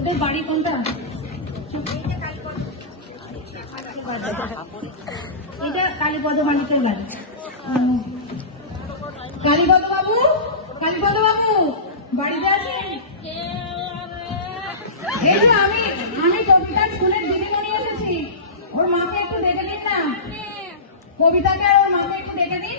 ওদের বাড়ি কোনটা? এটা কালীপদ মালিকের বাড়ি। কালীপদ বাবু কালীপদ বাবু বাড়িতে আছেন? এই আমি আমি কবিতার স্কুলের দিদিমণি এসেছি। ওর মাকে একটু দেখে দিন না। কবিতাকে আর ওর মাকে একটু দেখে দিন।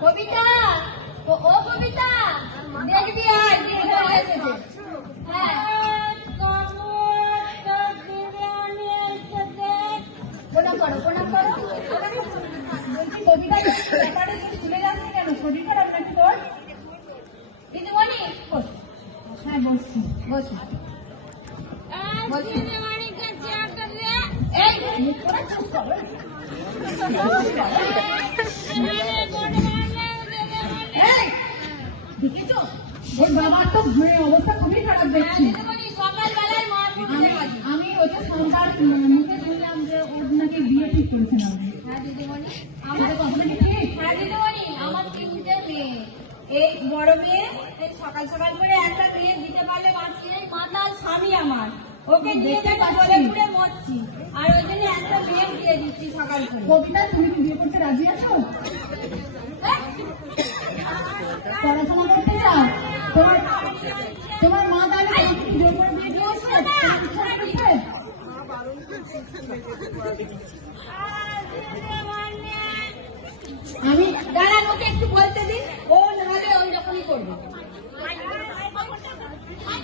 কবিতা? ও কবিতা? দেখবি এসেছে হ্যাঁ। প্রণাম করো প্রণাম করো। কবিতা স্কুলে যাসনি কেন? শরীর খারাপ নাকি তোর? দিদিমণি হ্যাঁ বসছি বসি এই মুখ করে চুপ করো এই দেখেছ ওর বাবার তো অবস্থা খুবই খারাপ দেখছি। আমি আমি ওটা সন্ধ্যার মুখে শুনলাম যে ওর নাকি বিয়ে ঠিক করেছেন আমাদের কথা নাকি ঠিক? আমার তিনটে মেয়ে। এই বড় মেয়ে এই সকাল সকাল করে একটা মেয়ে দিতে পারলে বাঁচি এই মাতাল স্বামী আমার। ওকে দিয়ে দেবে। বলে মরছি। আর ওই জন্য একটা মেয়ে দিয়ে দিচ্ছি সকাল করে। কবিতা তুমি কি বিয়ে করতে রাজি আছো পড়াশোনা করতে চাও তোমার তোমার মা তাহলে তোমাকে কি জোর করে বিয়ে দিয়েছে তোমার ইচ্ছা করছে? আমি দাঁড়ান ওকে একটু বলতে দিন ও নাহলে ওই রকমই করবে আমার মেয়ের বিয়ে ঠিক করেছে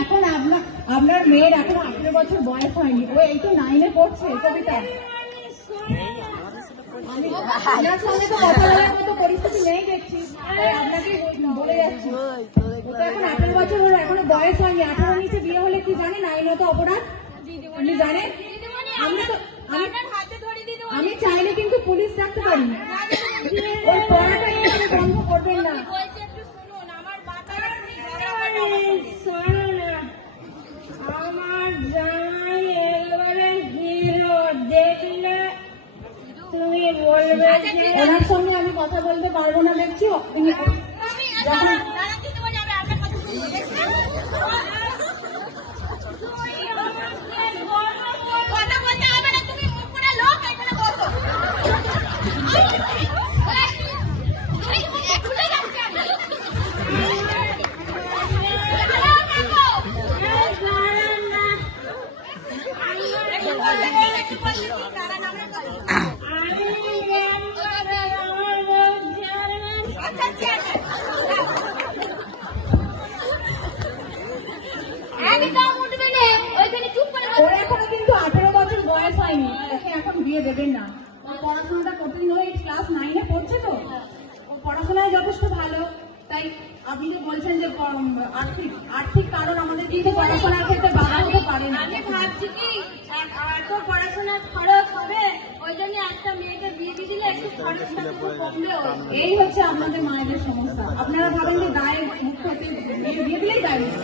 এখন আপনার আপনার মেয়ের এখন আঠেরো বছর বয়স হয়নি। ও এই তো নাইনে পড়ছে, কবিতা। আপনার তো পরিস্থিতি নেই দেখছি। আপনাকে এখন আঠেরো বছর ওর এখনও বয়স হয়নি। আঠেরো নিচে বিয়ে হলে কি জানেন আইনত অপরাধ। জানেন? আমি চাইলে কিন্তু পুলিশ ডাকতে পারি। ওই পড়াটা বন্ধ করবেন না বলছে একটু শুনুন আমার বাচ্চারা শোনো না আমার জামাই এবারে হিরো দেখলে তুমি বলবে ওনার সঙ্গে আমি কথা বলতে পারব না দেখছি যখন কথা বলতে ওর এখনও কিন্তু আঠেরো বছর বয়স হয়নি। ওকে এখন বিয়ে দেবেন না। পড়াশোনাটা করতে দিন ক্লাস নাইনে পড়ছে তো? ও পড়াশোনায় যথেষ্ট ভালো। তাই আপনি যে বলছেন যে আর্থিক আর্থিক কারণ আমাদের কিন্তু পড়াশোনার ক্ষেত্রে বাধা হতে পারে না। আমি ভাবছি কি এত পড়াশোনার খরচ হবে ওই জন্য একটা মেয়েকে বিয়ে দিয়ে দিলে একটু খরচটা একটু কমলেও এই হচ্ছে আপনাদের মায়েদের সমস্যা। আপনারা ভাবেন যে দায়ের মুখ থেকে বিয়ে দিয়ে দিলেই দায় সেটা কি হয়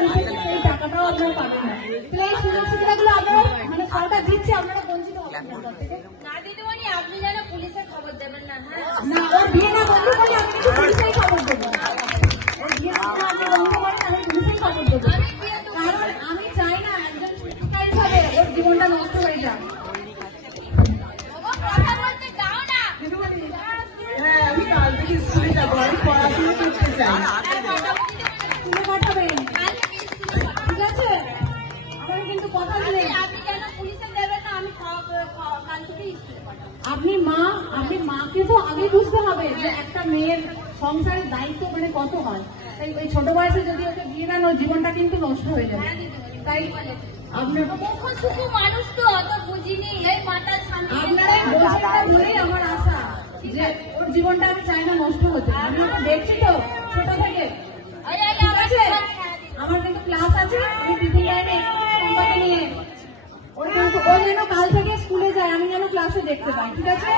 আপনারা পাবেন না। তাহলে সুযোগ সুবিধাগুলো আপনারা মানে সরকার দিচ্ছে আপনারা বঞ্চিত হবেন আপনি মা আপনি মাকে তো আগে বুঝতে হবে যে একটা মেয়ের সংসারের দায়িত্ব মানে কত হয়। তাই ওই ছোট বয়সে যদি ওকে বিয়ে দেন ওই জীবনটা কিন্তু নষ্ট হয়ে যাবে। তাই মানুষ তো অত বুঝিনি। আমার আশা যে ওর জীবনটা আমি চাই না নষ্ট আমি দেখছি তো ছোট থেকে। আমার কিন্তু ক্লাস আছে টিফিন নিয়ে ও যেন কাল থেকে স্কুলে যায় আমি যেন ক্লাসে দেখতে পাই ঠিক আছে?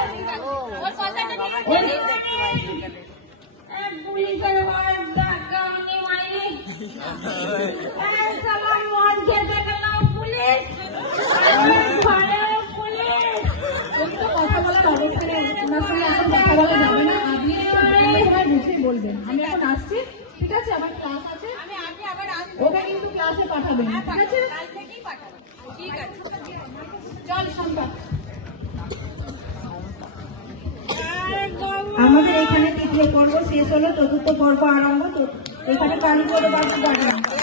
কথা বলার অবস্থা নেই ওনার সঙ্গে এখন কথা বলা যাবে না আপনি বুঝেই বলবেন আমি এখন আসছি। ঠিক আছে আমার ক্লাস আছে। ওকে কিন্তু ক্লাসে পাঠাবেন ঠিক আছে? আমাদের এখানে তৃতীয় পর্ব শেষ হলো চতুর্থ পর্ব আরম্ভ এখানে কালী বাড়ি